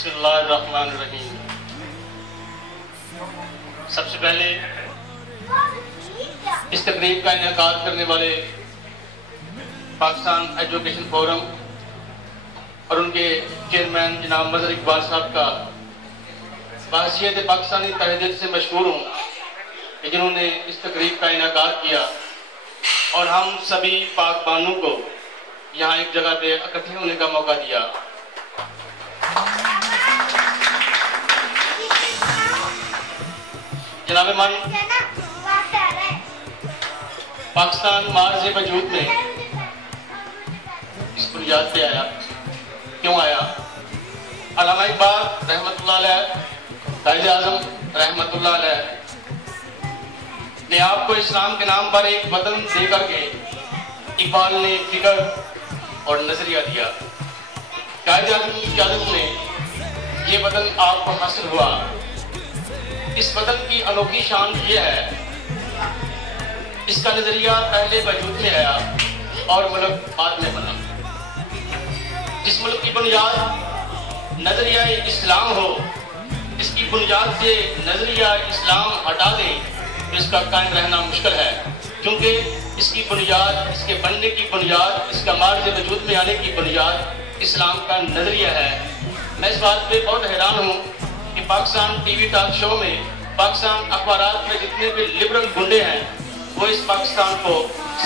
بسم اللہ الرحمن الرحیم۔ سب سے پہلے اس تقریب کا انعقاد کرنے والے پاکستان ایجوکیشن فورم اور ان کے چیئرمین جناب مظہر اقبال صاحب کا بحیثیت پاکستانی تہہ دل سے مشکور ہوں کہ جنہوں نے اس تقریب کا انعقاد کیا اور ہم سبھی پاک بانوں کو یہاں ایک جگہ پہ اکٹھے ہونے کا موقع دیا۔ جناب من، پاکستان مارز وجود میں اس بنیاد پہ آیا، کیوں آیا؟ علامہ اقبال رحمت اللہ علیہ، قائد اعظم رحمت اللہ علیہ نے آپ کو اسلام کے نام پر ایک وطن دے کر کے اقبال نے فکر اور نظریہ دیا۔ قائد اعظم کی قیادت میں یہ وطن آپ کو حاصل ہوا۔ اس وطن کی انوکھی شان یہ ہے، اس کا نظریہ پہلے وجود میں آیا اور ملک بعد میں بنا۔ جس ملک کی بنیاد نظریہ اسلام ہو، اس کی بنیاد سے نظریہ اسلام ہٹا دیں تو اس کا قائم رہنا مشکل ہے، کیونکہ اس کی بنیاد، اس کے بننے کی بنیاد، اس کا مارز وجود میں آنے کی بنیاد اسلام کا نظریہ ہے۔ میں اس بات پہ بہت حیران ہوں کہ Pakistan T we talk show میں، پاکستان اخبارات میں جتنے بھی لبرل گنڈے ہیں وہ اس پاکستان کو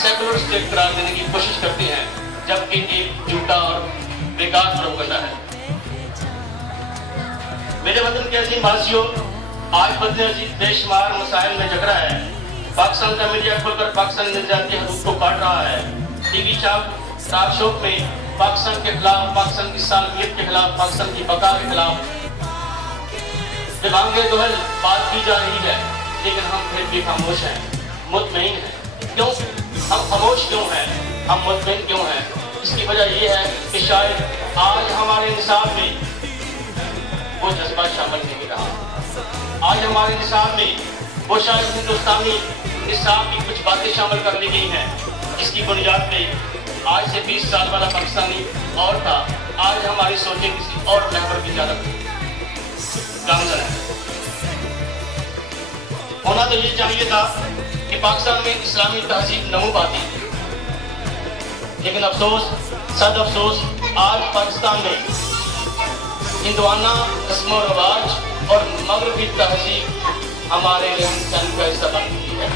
سیکولر اسٹیٹ قرار دینے کی کوشش کرتے ہیں، جبکہ ایک جھوٹا اور بیکار پروپیگنڈا ہے۔ میرے وطن کے عظیم بھائیوں، آج بدن عظیم بے شمار مسائل میں جھگڑا ہے۔ پاکستان کا میڈیا کھول کر پاکستانی نظریات کی حدود کو کاٹ رہا ہے۔ ٹی وی ٹاک شو میں پاکستان کے خلاف، پاکستان کی سالمیت کے خلاف، پاکستان کی بقا کے خلاف دماغ دوہل بات کی جا رہی ہے، لیکن ہم پھر بھی خاموش ہیں، مطمئن ہیں۔ کیوں ہم خاموش کیوں ہیں؟ ہم مطمئن کیوں ہیں؟ اس کی وجہ یہ ہے کہ شاید آج ہمارے نصاب میں وہ جذبہ شامل نہیں رہا۔ آج ہمارے نصاب میں وہ شاید ہندوستانی نصاب کی کچھ باتیں شامل کر لی گئی ہیں، جس کی بنیاد پہ آج سے 20 سال والا پاکستانی اور تھا، آج ہماری سوچیں کسی اور محور کی جانب گامزن ہے۔ ہونا تو یہ چاہیے تھا کہ پاکستان میں اسلامی تہذیب نمو پاتی، لیکن افسوس، صد افسوس، آج پاکستان میں ہندوانہ رسم و رواج اور مغربی تہذیب ہمارے رہن سہن کا حصہ بن چکی ہے۔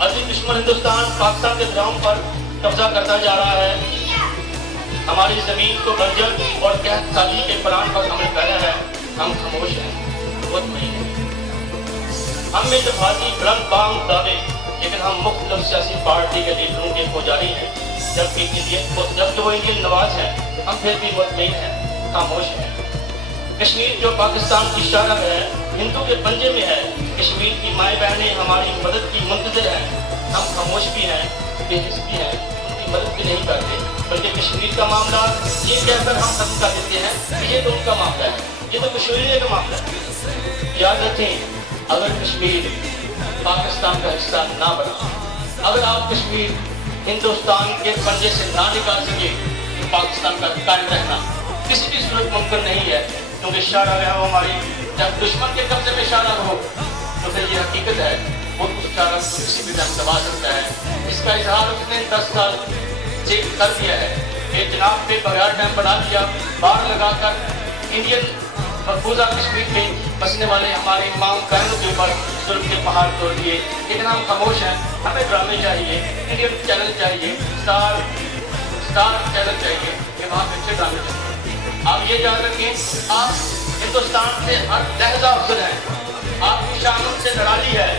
عظیم دشمن ہندوستان پاکستان کے دراؤں پر قبضہ کرتا جا رہا ہے، ہماری زمین کو بنجر اور قحط سالی کے پلان پر عمل کر رہا ہے۔ ہم خاموش ہیں، مطمئن ہیں۔ ہم میں دفاعی بلند بانگ دعوے، لیکن ہم مختلف سیاسی پارٹی کے لیڈروں کے پجاری ہیں، جبکہ وہ انڈین نواز ہیں، ہم پھر بھی مطمئن ہیں، خاموش ہیں۔ کشمیر جو پاکستان کی شرح ہے، ہندو کے پنجے میں ہے، کشمیر کی مائیں بہنیں ہماری مدد کی منتظر ہیں، ہم خاموش بھی ہیں، بے حس بھی ہیں، ان کی مدد بھی نہیں کرتے، بلکہ کشمیر کا معاملہ یہ کہہ کر ہم ختم کر دیتے ہیں کہ یہ تو ان کا معاملہ ہے، یہ تو کشمیریوں کا معاملہ ہے۔ یاد رکھیں، اگر کشمیر پاکستان کا حصہ نہ بنا، اگر آپ کشمیر ہندوستان کے پنجے سے نہ نکال سکے، تو پاکستان کا قائم رہنا کسی بھی صورت ممکن نہیں ہے، کیونکہ شارع رہو ہماری، جب دشمن کے قبضے میں شارع ہو تو پھر یہ حقیقت ہے وہ اس شارع کو کسی بھی ٹائم دبا سکتا ہے۔ اس کا اظہار اس نے 10 سال سے کر دیا ہے کہ جناب پہ بغیر ٹائم بنا دیا، باہر لگا کر انڈین مقبوضہ کشمیر میں بسنے والے ہمارے امام قائدوں کے اوپر ظلم کے پہاڑ توڑ دیے، لیکن ہم خاموش ہیں۔ ہمیں ڈرامے چاہیے، انڈین چینل چاہیے، اسٹار چینل چاہیے کہ وہاں پہ اچھے ڈرامے چاہیے۔ آپ یہ یاد رکھیں، آپ ہندوستان سے ہر لہجہ افضل ہیں، آپ کی شان ان سے نرالی ہے،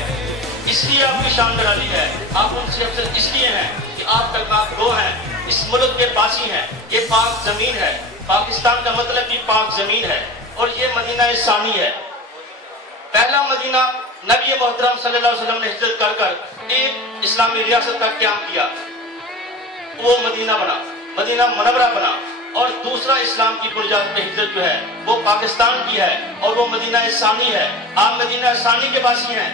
اس لیے آپ کی شان نرالی ہے، آپ ان سے افضل اس لیے ہیں کہ آپ کلمات گو ہیں، اس ملک کے باسی ہیں، یہ پاک زمین ہے، پاکستان کا مطلب بھی پاک زمین ہے، اور یہ مدینہ ثانی ہے۔ پہلا مدینہ نبی محترم صلی اللہ علیہ وسلم نے ہجرت کر کر ایک اسلامی ریاست کا قیام کیا، وہ مدینہ بنا، مدینہ منورہ بنا، اور دوسرا اسلام کی بنیاد پہ ہجرت جو ہے وہ پاکستان کی ہے، اور وہ مدینہ ثانی ہے۔ آپ مدینہ ثانی کے باسی ہیں،